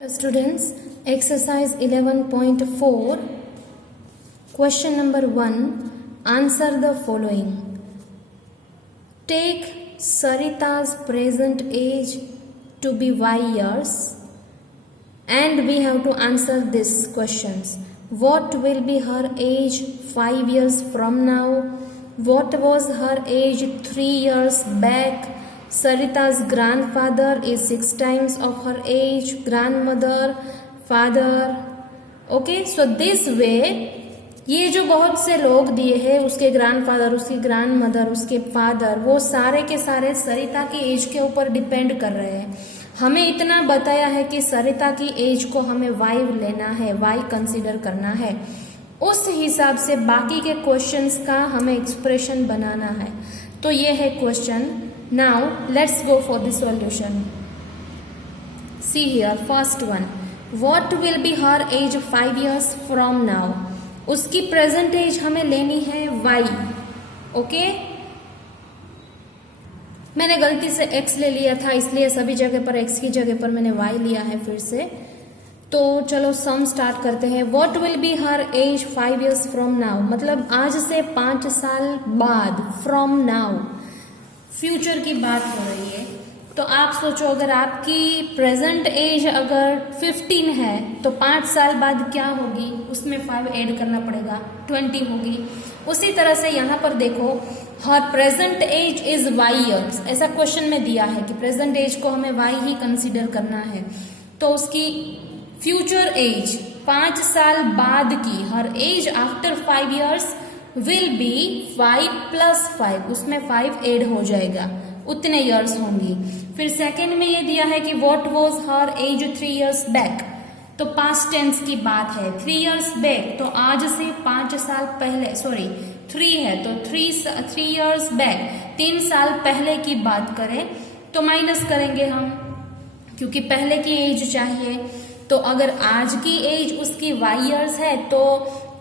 Students, exercise 11.4, question number 1, answer the following. Take Sarita's present age to be y years and we have to answer these questions. What will be her age 5 years from now? What was her age 3 years back? Sarita's grandfather is 6 times of her age, grandmother, father. Okay, so this way, ये जो बहुत से लोग दिए हैं, उसके grandfather, उसकी grandmother, उसके फादर, वो सारे के सारे सरिता की एज के ऊपर डिपेंड कर रहे हैं. हमें इतना बताया है कि सरिता की एज को हमें वाई लेना है, वाई कंसीडर करना है. उस हिसाब से बाकी के क्वेश्चंस का हमें एक्सप्रेशन बनाना है. तो ये है question. Now let's go for the solution. See here, first one. What will be her age 5 years from now? उसकी present age हमें लेनी है y. ओके, मैंने गलती से x ले लिया था, इसलिए सभी जगह पर x की जगह पर मैंने y लिया है फिर से. तो चलो सम स्टार्ट करते हैं. What will be her age 5 years from now? मतलब आज से 5 साल बाद. From now फ्यूचर की बात हो रही है. तो आप सोचो, अगर आपकी प्रेजेंट एज अगर 15 है तो 5 साल बाद क्या होगी, उसमें 5 ऐड करना पड़ेगा, 20 होगी. उसी तरह से यहाँ पर देखो, her present age is y years. ऐसा क्वेश्चन में दिया है कि प्रेजेंट एज को हमें वाई ही कंसीडर करना है. तो उसकी फ्यूचर एज 5 साल बाद की, her age after 5 years will be 5 plus 5, उसमें 5 ऐड हो जाएगा, उतने ईयर्स होंगी. फिर सेकेंड में ये दिया है कि what was her age 3 years back. तो पास्ट टेंस की बात है. 3 ईयर्स बैक तो आज से 5 साल पहले, सॉरी 3 है तो 3 ईयर्स बैक, 3 साल पहले की बात करें तो माइनस करेंगे हम, क्योंकि पहले की एज चाहिए. तो अगर आज की एज उसकी वाई ईयर्स है तो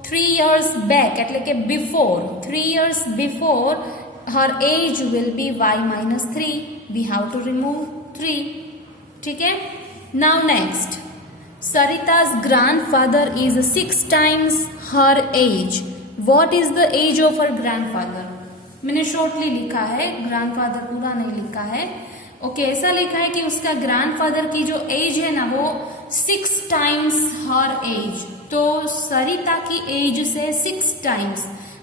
3 years back એટલે કે before 3 years before her age will be y minus 3. We have to remove 3. ठीक है. Now next, Sarita's grandfather is 6 times her age. What is the age of her grandfather? मैंने shortly लिखा है, grandfather पूरा नहीं लिखा है. ओके, ऐसा लिखा है कि उसका ग्रैंडफादर की जो एज है ना वो 6 टाइम्स हर एज. तो सरिता की एज से 6 टाइम्स,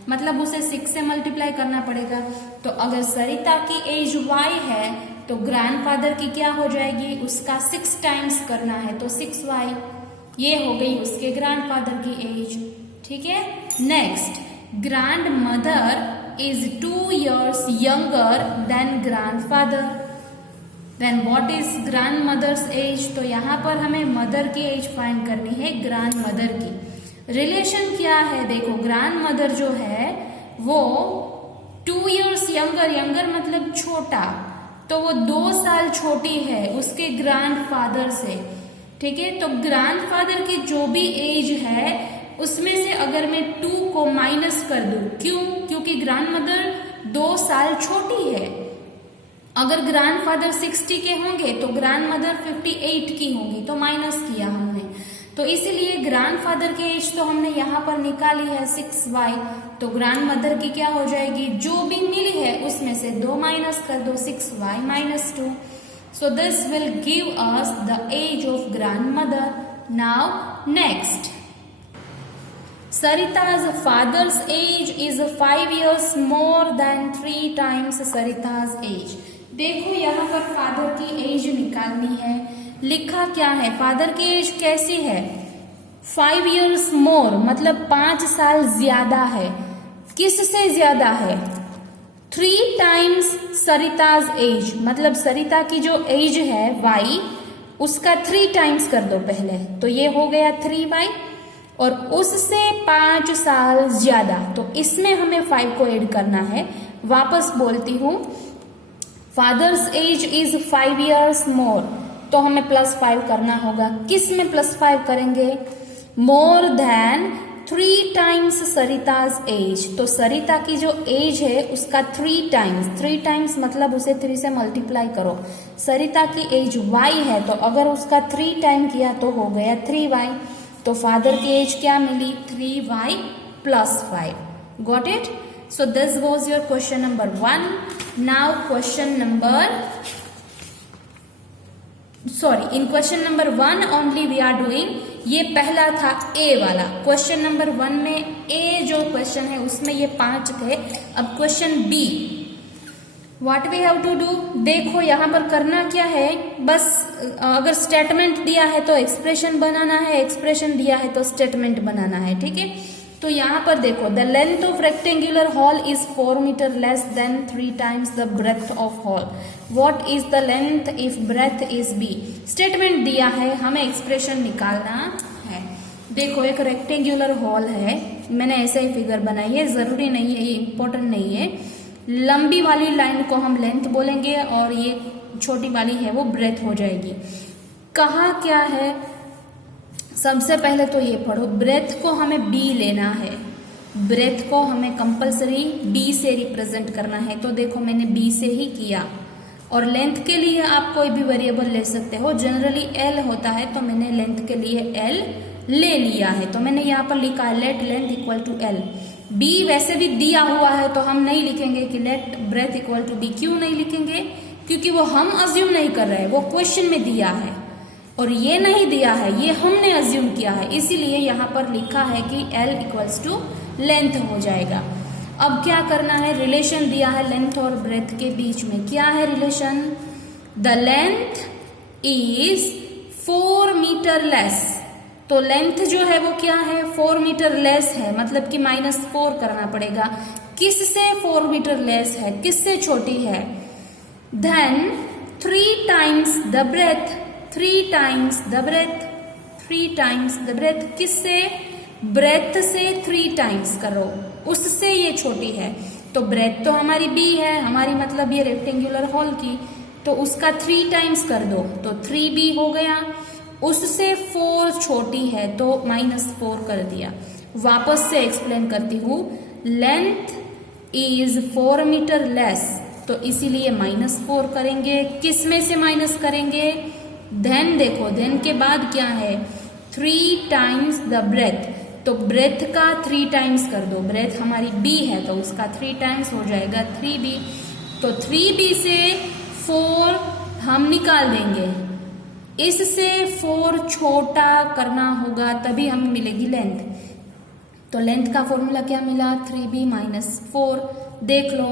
मतलब उसे 6 से मल्टीप्लाई करना पड़ेगा. तो अगर सरिता की एज y है तो ग्रैंडफादर की क्या हो जाएगी, उसका 6 टाइम्स करना है तो 6y. ये हो गई उसके ग्रैंडफादर की एज. ठीक है. Next, grandmother is 2 years younger than grandfather. Then what is grandmother's age. तो यहाँ पर हमें मदर की एज फाइंड करनी है ग्रैंड मदर की. रिलेशन क्या है देखो, ग्रैंड मदर जो है वो 2 years यंगर, यंगर मतलब छोटा, तो वो 2 साल छोटी है उसके ग्रैंडफादर से. ठीक है. तो ग्रैंडफादर की जो भी एज है उसमें से अगर मैं 2 को माइनस कर दूं, क्यों, क्योंकि ग्रैंड मदर 2 साल छोटी है. अगर ग्रैंडफादर 60 के होंगे तो ग्रैंड मदर 58 की होंगी, तो माइनस किया हमने. तो इसीलिए ग्रैंडफादर की एज तो हमने यहाँ पर निकाली है 6y. तो ग्रैंड मदर की क्या हो जाएगी, जो भी मिली है उसमें से 2 माइनस कर दो, 6y minus 2. So this will give us the age of grandmother. Now next, Sarita's father's age is 5 years more than 3 times Sarita's age. देखो यहाँ पर फादर की एज निकालनी है. लिखा क्या है, फादर की एज कैसी है, 5 years more मतलब 5 साल ज्यादा है. किससे ज्यादा है, 3 times सरिताज एज, मतलब सरिता की जो एज है y, उसका 3 टाइम्स कर दो पहले, तो ये हो गया 3y, और उससे 5 साल ज्यादा, तो इसमें हमें 5 को ऐड करना है. वापस बोलती हूँ, father's age is 5 years more, तो हमें +5 करना होगा. किस में +5 करेंगे, more than 3 times Sarita's age. तो सरिता की जो एज है उसका 3 टाइम्स मतलब उसे 3 से मल्टीप्लाई करो। सरिता की एज y है तो अगर उसका 3 टाइम किया तो हो गया 3y। तो फादर की एज क्या मिली 3y + 5। Got it? So this was your question number 1। Now question number in question number 1 only we are doing, ये पहला था ए वाला। क्वेश्चन नंबर 1 में ए जो क्वेश्चन है उसमें ये 5 थे। अब question B, what we have to do, देखो यहाँ पर करना क्या है, बस अगर स्टेटमेंट दिया है तो एक्सप्रेशन बनाना है, एक्सप्रेशन दिया है तो स्टेटमेंट बनाना है, ठीक है। तो यहाँ पर देखो, the length of rectangular hall is 4 metre less than 3 times the breadth of hall. What is the length if breadth is B. Statement दिया है, हमें एक्सप्रेशन निकालना है। देखो एक रेक्टेंगुलर हॉल है, मैंने ऐसे ही फिगर बनाई है, जरूरी नहीं है, ये इंपॉर्टेंट नहीं है। लंबी वाली लाइन को हम लेंथ बोलेंगे और ये छोटी वाली है वो ब्रेथ हो जाएगी। कहाँ क्या है, सबसे पहले तो ये पढ़ो, ब्रेथ को हमें बी लेना है, ब्रेथ को हमें कंपलसरी बी से रिप्रेजेंट करना है। तो देखो मैंने बी से ही किया। और लेंथ के लिए आप कोई भी वेरिएबल ले सकते हो, जनरली एल होता है तो मैंने लेंथ के लिए एल ले लिया है। तो मैंने यहाँ पर लिखा है let length equal to L. B वैसे भी दिया हुआ है तो हम नहीं लिखेंगे कि let breadth equal to B. क्यों नहीं लिखेंगे? क्योंकि वो हम अज्यूम नहीं कर रहे हैं, वो क्वेश्चन में दिया है और ये नहीं दिया है, ये हमने अज्यूम किया है, इसीलिए यहाँ पर लिखा है कि L इक्वल्स टू लेंथ हो जाएगा। अब क्या करना है, रिलेशन दिया है लेंथ और ब्रेथ के बीच में। क्या है relation? The length is 4 metre less. तो लेंथ जो है वो क्या है, 4 मीटर लेस है, मतलब कि -4 करना पड़ेगा। किससे 4 मीटर लेस है, किससे छोटी है? Than 3 times the breadth, 3 times the breadth, 3 times the breadth. किससे? ब्रेथ से 3 टाइम्स करो, उससे ये छोटी है। तो ब्रेथ तो हमारी बी है, हमारी मतलब ये रेक्टेंगुलर हॉल की, तो उसका 3 टाइम्स कर दो तो 3b हो गया। उससे 4 छोटी है तो -4 कर दिया। वापस से एक्सप्लेन करती हूँ, लेंथ इज 4 मीटर लेस, तो इसीलिए -4 करेंगे। किस में से माइनस करेंगे? देन देखो, देन के बाद क्या है, 3 टाइम्स द ब्रेथ। तो ब्रेथ का 3 टाइम्स कर दो, ब्रेथ हमारी बी है तो उसका 3 टाइम्स हो जाएगा 3b। तो 3b से 4 हम निकाल देंगे, इससे 4 छोटा करना होगा तभी हमें मिलेगी लेंथ। तो लेंथ का फॉर्मूला क्या मिला, 3b - 4। देख लो,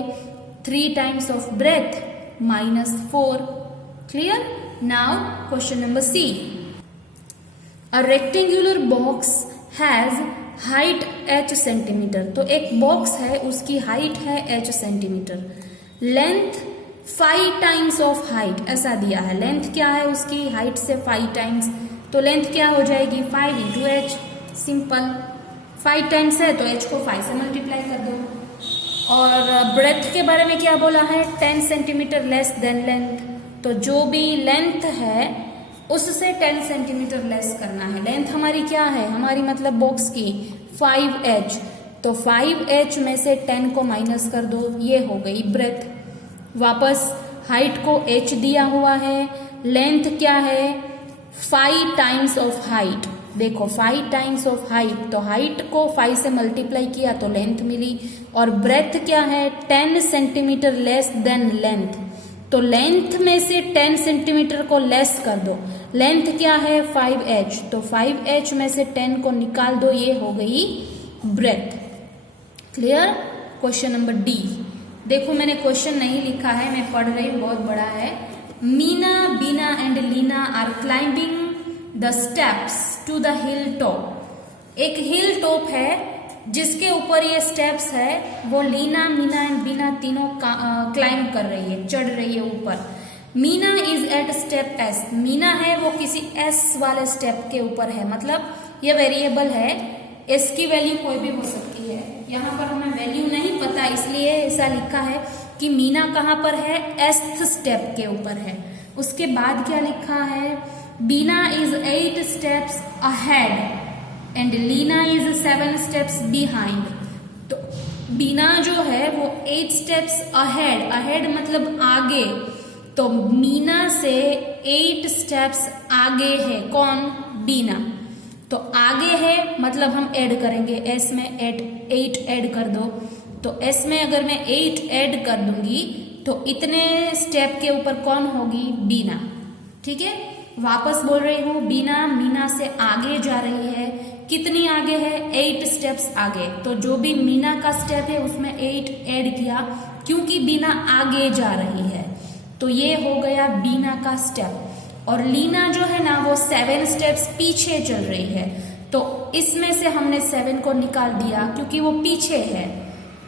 3 times of breadth -4। Clear? Now question number C, a rectangular box has height h centimetre. तो एक बॉक्स है, उसकी हाइट है h centimetre, length 5 times of height ऐसा दिया है। लेंथ क्या है उसकी, हाइट से 5 टाइम्स, तो लेंथ क्या हो जाएगी 5 × h। सिंपल, 5 टाइम्स है तो h को 5 से मल्टीप्लाई कर दो। और ब्रेथ के बारे में क्या बोला है, 10 सेंटीमीटर लेस देन लेंथ। तो जो भी लेंथ है उससे 10 सेंटीमीटर लेस करना है। लेंथ हमारी क्या है, हमारी मतलब बॉक्स की 5h, तो 5h में से 10 को माइनस कर दो, ये हो गई ब्रेथ। वापस हाइट को h दिया हुआ है, लेंथ क्या है 5 टाइम्स ऑफ हाइट। देखो 5 टाइम्स ऑफ हाइट, तो हाइट को 5 से मल्टीप्लाई किया तो लेंथ मिली। और ब्रेथ क्या है 10 सेंटीमीटर लेस देन लेंथ, तो लेंथ में से 10 सेंटीमीटर को लेस कर दो। लेंथ क्या है 5h, तो 5h में से 10 को निकाल दो, ये हो गई breadth. Clear? Question number D. देखो मैंने क्वेश्चन नहीं लिखा है, मैं पढ़ रही हूँ, बहुत बड़ा है। Meena, Beena and Leena are climbing the steps to the hill top. एक हिल टॉप है जिसके ऊपर ये स्टेप्स है, वो लीना, मीना एंड बीना तीनों क्लाइंब कर रही है, चढ़ रही है ऊपर। Meena is at step S. Meena है वो किसी एस वाले स्टेप के ऊपर है, मतलब ये वेरिएबल है, एस की वैल्यू कोई भी हो सकती है। यहाँ पर हमें वैल्यू नहीं पता इसलिए ऐसा लिखा है कि मीना कहाँ पर है, एस्थ स्टेप के ऊपर है। उसके बाद क्या लिखा है, Beena is 8 steps ahead. And Leena is 7 steps behind. तो बीना जो है वो 8 स्टेप्स अहेड, अहेड मतलब आगे, तो मीना से 8 स्टेप्स आगे है कौन? बीना। तो आगे है मतलब हम ऐड करेंगे, एस में 8 ऐड कर दो, तो एस में अगर मैं 8 ऐड कर दूंगी तो इतने स्टेप के ऊपर कौन होगी? बीना। ठीक है, वापस बोल रही हूँ, बीना मीना से आगे जा रही है। कितनी आगे है? 8 स्टेप्स आगे। तो जो भी मीना का स्टेप है उसमें 8 ऐड किया, क्योंकि बीना आगे जा रही है। तो ये हो गया बीना का स्टेप। और लीना जो है ना वो 7 स्टेप्स पीछे चल रही है, तो इसमें से हमने 7 को निकाल दिया क्योंकि वो पीछे है।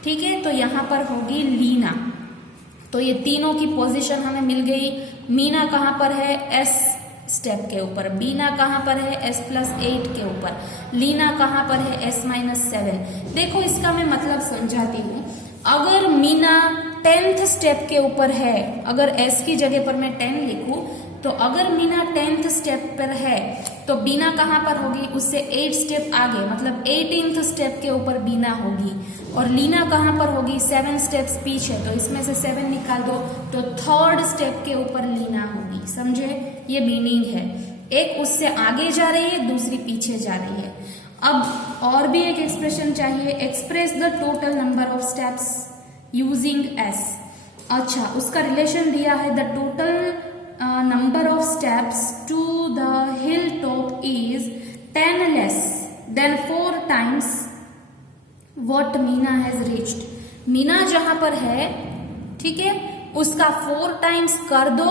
ठीक है, तो यहाँ पर होगी लीना। तो ये तीनों की पोजीशन हमें मिल गई। मीना कहाँ पर है? एस स्टेप के ऊपर। बीना कहाँ पर है? S+8 के ऊपर। लीना कहाँ पर है? S-7। देखो इसका मैं मतलब समझाती हूँ। अगर मीना 10th स्टेप के ऊपर है, अगर S की जगह पर मैं 10 लिखूं, तो अगर मीना 10th स्टेप पर है तो बीना कहाँ पर होगी? उससे 8 स्टेप आगे, मतलब 18th स्टेप के ऊपर बीना होगी। और लीना कहाँ पर होगी? 7 स्टेप्स पीछे, तो इसमें से 7 निकाल दो तो 3rd स्टेप के ऊपर लीना होगी। समझे? ये मीनिंग है। एक उससे आगे जा रही है, दूसरी पीछे जा रही है। अब और भी एक एक्सप्रेशन चाहिए, express the total number of steps using S. अच्छा, उसका रिलेशन दिया है, the total number of steps to the hill top is 10 less than 4 times what Meena has reached. Meena जहां पर है, ठीक है, उसका 4 टाइम्स कर दो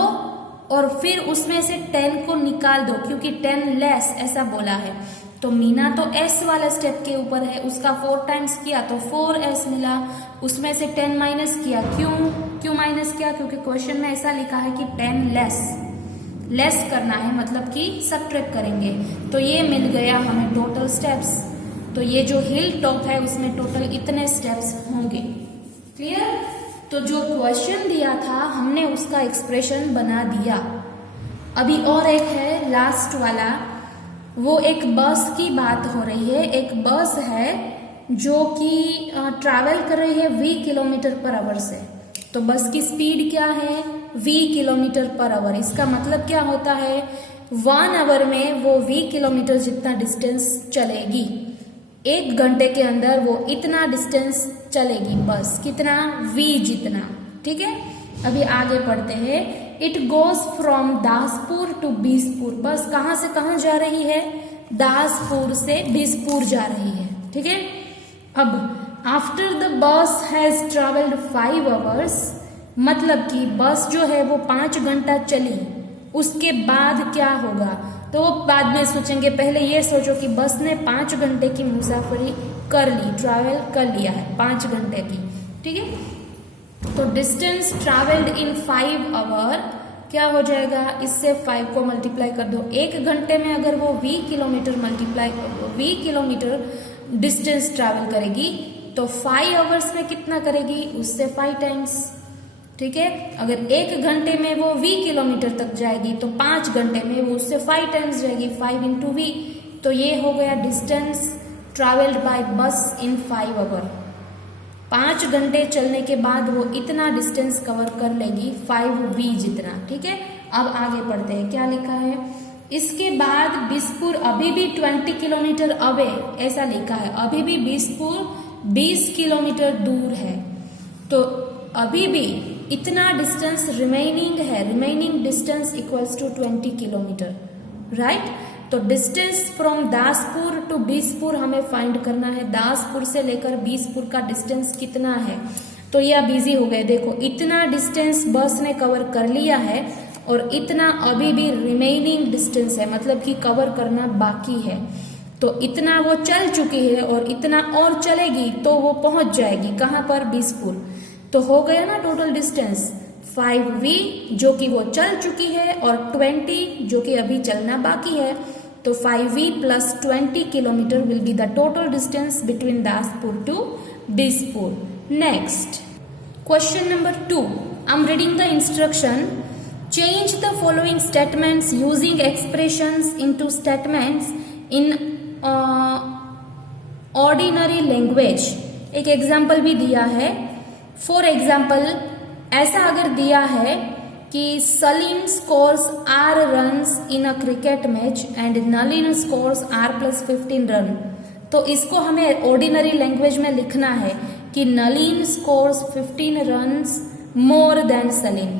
और फिर उसमें से 10 को निकाल दो, क्योंकि 10 लेस ऐसा बोला है। तो मीना तो S वाला स्टेप के ऊपर है, उसका 4 टाइम्स किया तो 4S मिला, उसमें से 10 माइनस किया। क्यों माइनस किया? क्योंकि क्वेश्चन में ऐसा लिखा है कि 10 लेस करना है, मतलब कि सब्ट्रैक्ट करेंगे। तो ये मिल गया हमें टोटल स्टेप्स। तो ये जो हिल टॉप है उसमें टोटल इतने स्टेप्स होंगे। क्लियर? तो जो क्वेश्चन दिया था हमने उसका एक्सप्रेशन बना दिया। अभी और एक है लास्ट वाला, वो एक बस की बात हो रही है। एक बस है जो कि ट्रैवल कर रही है 20 किलोमीटर पर आवर से। तो बस की स्पीड क्या है? 20 किलोमीटर पर आवर। इसका मतलब क्या होता है? 1 आवर में वो 20 किलोमीटर जितना डिस्टेंस चलेगी। 1 घंटे के अंदर वो इतना डिस्टेंस चलेगी बस। कितना? V जितना। ठीक है, अभी आगे पढ़ते हैं। It goes from Daspur to Bispur. बस कहाँ से कहाँ जा रही है? दासपुर से बीसपुर जा रही है। ठीक है, अब after the bus has travelled 5 hours, मतलब कि बस जो है वो 5 घंटा चली, उसके बाद क्या होगा? तो बाद में सोचेंगे, पहले ये सोचो कि बस ने 5 घंटे की मुसाफरी कर ली, ट्रैवल कर लिया है 5 घंटे की। ठीक है, तो डिस्टेंस ट्रैवल्ड इन 5 आवर क्या हो जाएगा? इससे 5 को मल्टीप्लाई कर दो। 1 घंटे में अगर वो 20 किलोमीटर डिस्टेंस ट्रैवल करेगी तो 5 आवर्स में कितना करेगी? उससे 5 टाइम्स। ठीक है, अगर 1 घंटे में वो 20 किलोमीटर तक जाएगी तो 5 घंटे में वो उससे 5 टाइम्स जाएगी, 5 इंटू V। तो ये हो गया डिस्टेंस ट्रैवल्ड बाय बस इन 5 आवर। 5 घंटे चलने के बाद वो इतना डिस्टेंस कवर कर लेगी, 5V जितना। ठीक है, अब आगे पढ़ते हैं, क्या लिखा है? इसके बाद बीसपुर अभी भी 20 किलोमीटर अवे, ऐसा लिखा है। अभी भी बीसपुर 20 किलोमीटर दूर है, तो अभी भी इतना डिस्टेंस रिमेनिंग है। Remaining distance equals to 20 kilometre, right? तो distance from Daspur to Bispur हमें फाइंड करना है। दासपुर से लेकर बीसपुर का डिस्टेंस कितना है? तो ये अब इजी हो गए। देखो, इतना डिस्टेंस बस ने कवर कर लिया है और इतना अभी भी रिमेनिंग डिस्टेंस है, मतलब कि कवर करना बाकी है। तो इतना वो चल चुकी है और इतना और चलेगी तो वो पहुंच जाएगी कहाँ पर? बीसपुर। तो हो गया ना टोटल डिस्टेंस 5V जो कि वो चल चुकी है और 20 जो कि अभी चलना बाकी है। तो 5V plus 20 kilometre will be the total distance between Daspur to Bispur. Next question number 2, I am reading the instruction. Change the following statements using expressions into statements in ordinary language, एक एग्जाम्पल भी दिया है। फॉर एग्जाम्पल ऐसा अगर दिया है कि Salim scores R runs in a cricket match and Nalin scores R+15 run, तो इसको हमें ऑर्डिनरी लैंग्वेज में लिखना है कि Nalin scores 15 runs more than Salim.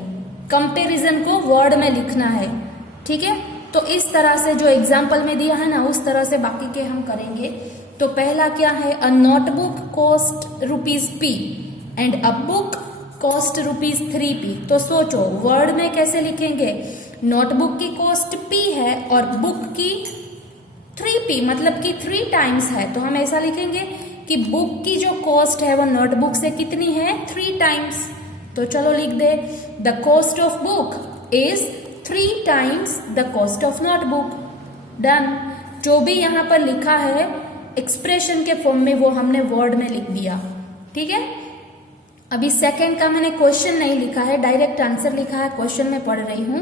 Comparison को वर्ड में लिखना है, ठीक है। तो इस तरह से जो एग्जाम्पल में दिया है ना, उस तरह से बाकी के हम करेंगे। तो पहला क्या है, a notebook cost ₹P and a book cost ₹3P। तो सोचो वर्ड में कैसे लिखेंगे, नोटबुक की कॉस्ट P है और बुक की 3P, मतलब कि 3 टाइम्स है। तो हम ऐसा लिखेंगे कि बुक की जो कॉस्ट है वो नोटबुक से कितनी है, 3 टाइम्स। तो चलो लिख दे, the cost of book is 3 times the cost of notebook. Done. जो भी यहाँ पर लिखा है एक्सप्रेशन के फॉर्म में वो हमने वर्ड में लिख दिया, ठीक है। अभी सेकंड का मैंने क्वेश्चन नहीं लिखा है, डायरेक्ट आंसर लिखा है, क्वेश्चन में पढ़ रही हूँ।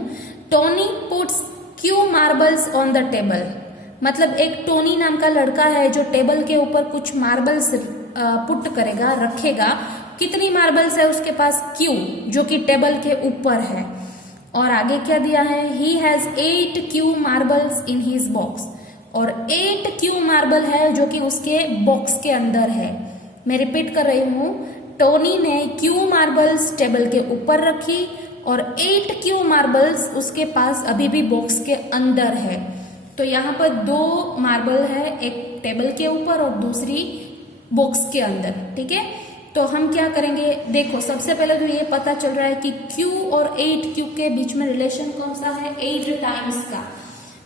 Tony puts Q marbles on the table, मतलब एक टोनी नाम का लड़का है जो टेबल के ऊपर कुछ मार्बल्स पुट करेगा, रखेगा। कितनी मार्बल्स है उसके पास, Q, जो कि टेबल के ऊपर है। और आगे क्या दिया है, he has 8 Q marbles in his box, और 8 Q मार्बल है जो कि उसके बॉक्स के अंदर है। मैं रिपीट कर रही हूँ, टोनी ने Q मार्बल्स टेबल के ऊपर रखी और 8 Q मार्बल्स उसके पास अभी भी बॉक्स के अंदर है। तो यहाँ पर 2 मार्बल है, एक टेबल के ऊपर और दूसरी बॉक्स के अंदर, ठीक है। तो हम क्या करेंगे, देखो सबसे पहले तो ये पता चल रहा है कि Q और 8Q के बीच में रिलेशन कौन सा है, 8 टाइम्स का।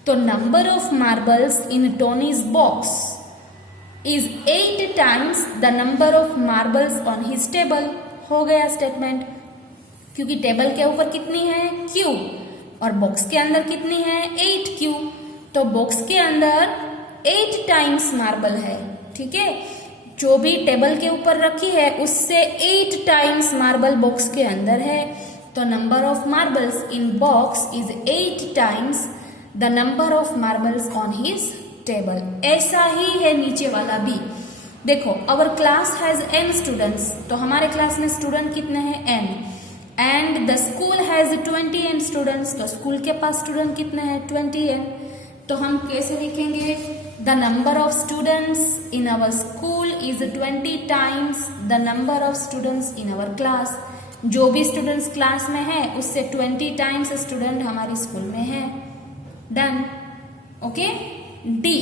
तो number of marbles in Tony's box is 8 times the number of marbles on his table. हो गया स्टेटमेंट, क्योंकि टेबल के ऊपर कितनी है, Q, और बॉक्स के अंदर कितनी है, 8Q। तो बॉक्स के अंदर 8 टाइम्स मार्बल है, ठीक है। जो भी टेबल के ऊपर रखी है उससे 8 टाइम्स मार्बल बॉक्स के अंदर है। तो number of marbles in box is 8 times the number of marbles on his table. ऐसा ही है नीचे वाला भी। देखो, our class has n students, तो हमारे क्लास में स्टूडेंट कितने हैं, n। And the school has 20 students, तो स्कूल के पास स्टूडेंट कितने हैं, 20। तो हम कैसे लिखेंगे, the number of students in our school is 20 times the number of students in our class. जो भी स्टूडेंट्स क्लास में है उससे 20 टाइम्स स्टूडेंट हमारी स्कूल में है। डन। ओके। डी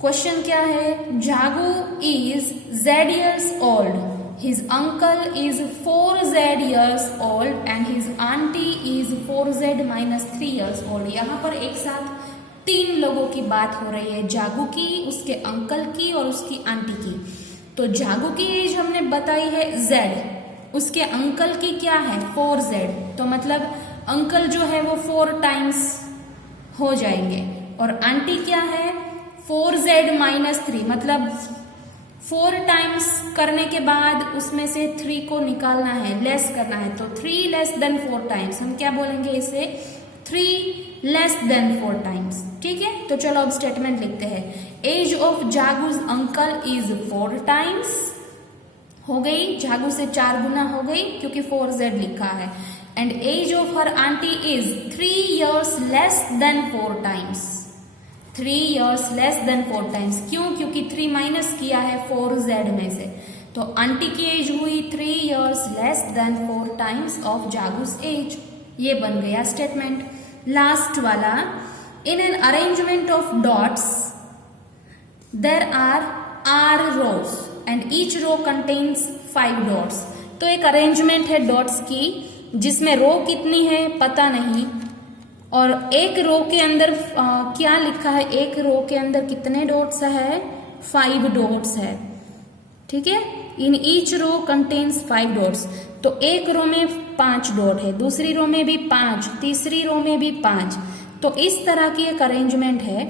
क्वेश्चन क्या है, जागू is Z years old, his uncle is 4Z years old and his auntie is 4Z-3 years old। यहाँ पर एक साथ 3 लोगों की बात हो रही है, जागू की, उसके अंकल की और उसकी आंटी की। तो जागू की एज हमने बताई है Z, उसके अंकल की क्या है, 4Z। तो मतलब अंकल जो है वो 4 टाइम्स हो जाएंगे, और आंटी क्या है, 4Z-3, मतलब 4 टाइम्स करने के बाद उसमें से 3 को निकालना है, लेस करना है। तो 3 लेस देन 4 टाइम्स, हम क्या बोलेंगे इसे, 3 लेस देन 4 टाइम्स, ठीक है। तो चलो अब स्टेटमेंट लिखते हैं। Age of Jagu's uncle is 4 times, हो गई, जागू से 4 गुना हो गई क्योंकि 4Z लिखा है। And age of her aunty is 3 years less than 4 times, 3 years less than 4 times. क्यों, क्योंकि 3 माइनस किया है 4Z में से। तो आंटी की एज हुई 3 years less than 4 times of Jagu's age. ये बन गया स्टेटमेंट। लास्ट वाला, in an arrangement of dots there are R rows and each row contains 5 dots. तो एक अरेंजमेंट है डॉट्स की, जिसमें रो कितनी है पता नहीं, और एक रो के अंदर क्या लिखा है, एक रो के अंदर कितने डॉट्स है, 5 डॉट्स है, ठीक है। In each row contains 5 dots. तो एक रो में 5 डॉट है, दूसरी रो में भी 5, तीसरी रो में भी 5। तो इस तरह की एक अरेंजमेंट है।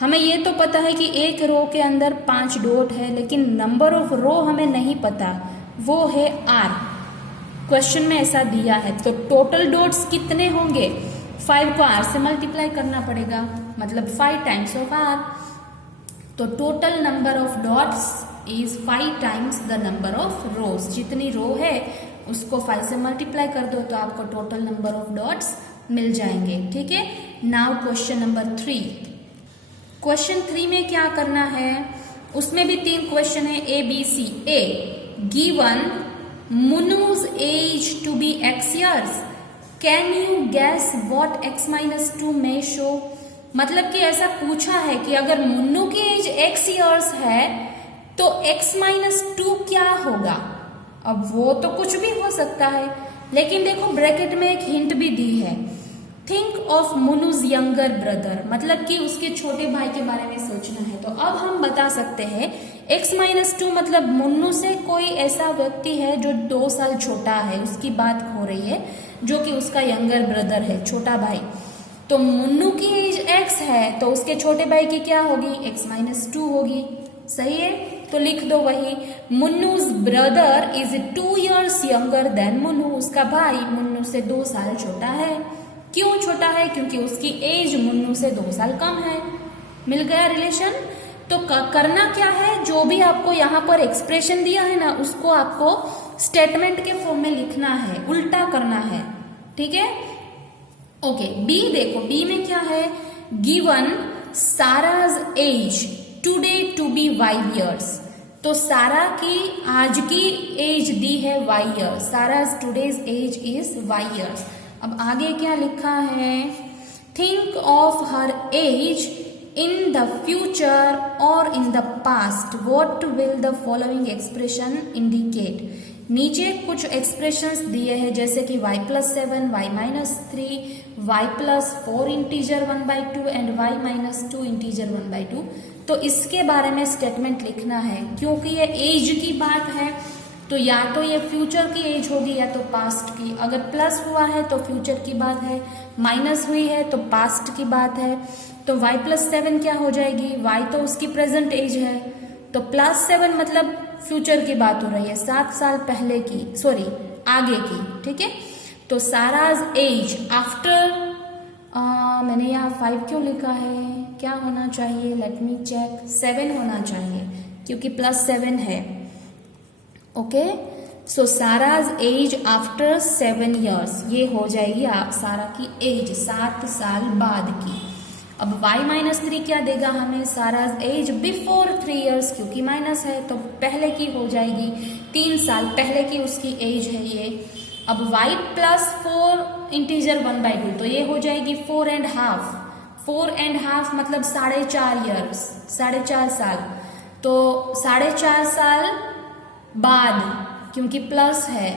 हमें ये तो पता है कि एक रो के अंदर 5 डॉट है, लेकिन नंबर ऑफ रो हमें नहीं पता, वो है R। क्वेश्चन में ऐसा दिया है। तो टोटल डॉट्स कितने होंगे, 5 को R से मल्टीप्लाई करना पड़ेगा, मतलब 5 टाइम्स ऑफ R। तो total number of dots is 5 times the number of रोज। जितनी रो है उसको 5 से मल्टीप्लाई कर दो तो आपको टोटल नंबर ऑफ डॉट्स मिल जाएंगे। ठीक है, नाउ क्वेश्चन नंबर 3। क्वेश्चन 3 में क्या करना है, उसमें भी 3 क्वेश्चन है, A B C. A, given Munnu's age to be x years, can you guess what x - 2 may show। मतलब कि ऐसा पूछा है कि अगर मुन्नू की एज x years है तो x - 2 क्या होगा। अब वो तो कुछ भी हो सकता है, लेकिन देखो ब्रैकेट में एक हिंट भी दी है, थिंक ऑफ मुनुज यंगर ब्रदर, मतलब कि उसके छोटे भाई के बारे में सोचना है। तो अब हम बता सकते हैं x - 2 मतलब मुन्नू से कोई ऐसा व्यक्ति है जो 2 साल छोटा है, उसकी बात हो रही है, जो कि उसका यंगर ब्रदर है, छोटा भाई। तो मुन्नू की एज x है तो उसके छोटे भाई की क्या होगी, x - 2 होगी। सही है, तो लिख दो वही, Munnu's brother is 2 years younger than Munnu, उसका भाई मुन्नू से 2 साल छोटा है। क्यों छोटा है, क्योंकि उसकी एज मुन्नू से 2 साल कम है। मिल गया रिलेशन। तो करना क्या है, जो भी आपको यहाँ पर एक्सप्रेशन दिया है ना उसको आपको स्टेटमेंट के फॉर्म में लिखना है, उल्टा करना है। ठीक है, ओके। बी देखो, बी में क्या है, given Sara's age today to be 5 years। तो सारा की आज की एज दी है y years, Sara's today's age is y years। अब आगे क्या लिखा है, think of her age in the future और in the past, what will the following expression indicate. नीचे कुछ एक्सप्रेशंस दिए हैं जैसे कि y + 7, y - 3, y + 4 integer 1/2 and y - 2 integer 1/2। तो इसके बारे में स्टेटमेंट लिखना है, क्योंकि ये एज की बात है तो या तो ये फ्यूचर की एज होगी या तो पास्ट की। अगर प्लस हुआ है तो फ्यूचर की बात है, माइनस हुई है तो पास्ट की बात है। तो y + 7 क्या हो जाएगी, y तो उसकी प्रेजेंट एज है, तो +7 मतलब फ्यूचर की बात हो रही है, 7 साल पहले की, सॉरी आगे की। ठीक है, तो साराज एज आफ्टर, मैंने यहाँ 5 क्यों लिखा है, क्या होना चाहिए, लेट मी चेक, 7 होना चाहिए क्योंकि +7 है। ओके, सो साराज एज आफ्टर 7 years, ये हो जाएगी आप सारा की एज 7 साल बाद की। अब y - 3 क्या देगा हमें, साराज एज बिफोर 3 years, क्योंकि माइनस है तो पहले की हो जाएगी, 3 साल पहले की उसकी एज है ये। अब y + 4 इंटीजर 1/2, तो ये हो जाएगी 4.5, 4.5 मतलब 4.5 years, 4.5 साल। तो 4.5 साल बाद, क्योंकि प्लस है,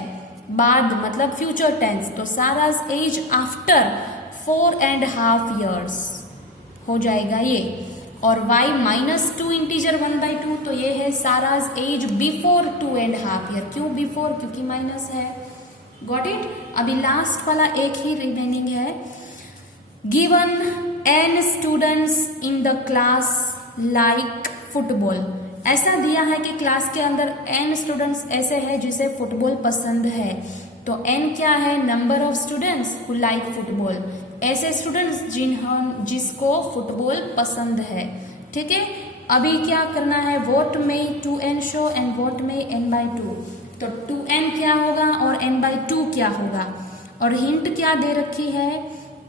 बाद मतलब फ्यूचर टेंस, तो साराज एज आफ्टर 4.5 years हो जाएगा ये। और y - 2 इंटीजर 1/2, तो ये है साराज एज बिफोर 2.5 year। क्यों बिफोर, क्योंकि माइनस है। Got it. अभी लास्ट वाला एक ही रिमेनिंग है, given n students in the class like football. ऐसा दिया है कि क्लास के अंदर n स्टूडेंट्स ऐसे हैं जिसे फुटबॉल पसंद है। तो n क्या है, number of students who like football, ऐसे स्टूडेंट्स जिसको फुटबॉल पसंद है। ठीक है, अभी क्या करना है, व्हाट में 2n शो एंड व्हाट में n/2। तो 2n क्या होगा और n/2 क्या होगा। और हिंट क्या दे रखी है,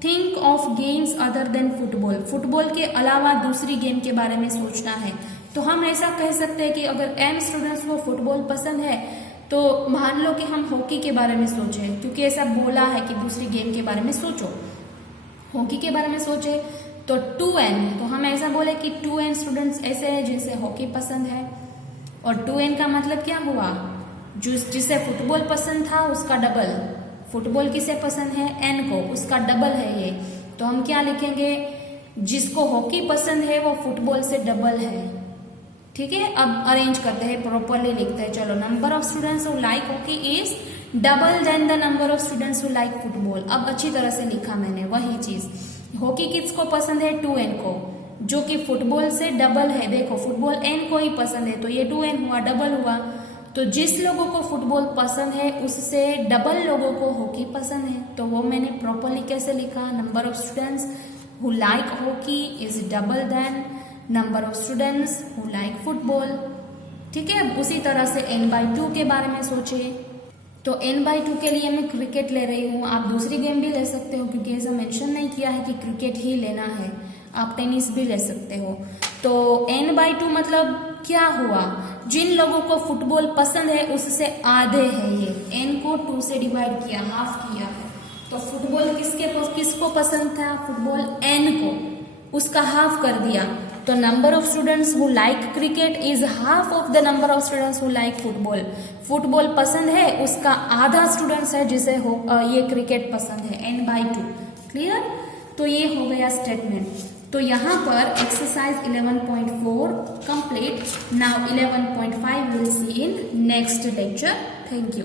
think of games other than football, football के अलावा दूसरी गेम के बारे में सोचना है। तो हम ऐसा कह सकते हैं कि अगर n स्टूडेंट्स को फुटबॉल पसंद है तो मान लो कि हम हॉकी के बारे में सोचें, क्योंकि ऐसा बोला है कि दूसरी गेम के बारे में सोचो, हॉकी के बारे में सोचे तो 2n, तो हम ऐसा बोले कि 2n स्टूडेंट्स ऐसे हैं जिसे हॉकी पसंद है। और 2n का मतलब क्या हुआ, जिसे फुटबॉल पसंद था उसका डबल, फुटबॉल किसे पसंद है, n को, उसका डबल है ये। तो हम क्या लिखेंगे, जिसको हॉकी पसंद है वो फुटबॉल से डबल है। ठीक है, अब अरेंज करते हैं, प्रॉपरली लिखते हैं। चलो, number of students who like hockey is double than the number of students who like football. अब अच्छी तरह से लिखा मैंने वही चीज, हॉकी किसको पसंद है, 2n को, जो कि फुटबॉल से डबल है। देखो फुटबॉल n को ही पसंद है तो ये 2n हुआ, डबल हुआ। तो जिस लोगों को फुटबॉल पसंद है उससे डबल लोगों को हॉकी पसंद है। तो वो मैंने प्रॉपरली कैसे लिखा, number of students who like hockey is double than number of students who like football. ठीक है, उसी तरह से n/2 के बारे में सोचिए। तो n/2 के लिए मैं क्रिकेट ले रही हूँ, आप दूसरी गेम भी ले सकते हो क्योंकि ऐसा मेंशन नहीं किया है कि क्रिकेट ही लेना है, आप टेनिस भी ले सकते हो। तो n/2 मतलब क्या हुआ, जिन लोगों को फुटबॉल पसंद है उससे आधे है ये, n को 2 से डिवाइड किया, हाफ किया है। तो फुटबॉल किसको पसंद था, फुटबॉल n को, उसका हाफ कर दिया। तो number of students who like cricket is half of the number of students who like football. Football पसंद है, उसका आधा स्टूडेंट्स है जिसे ये क्रिकेट पसंद है, n/2। क्लियर? तो ये हो गया स्टेटमेंट। तो यहाँ पर exercise 11.4 complete. Now 11.5 will see in next lecture. Thank you.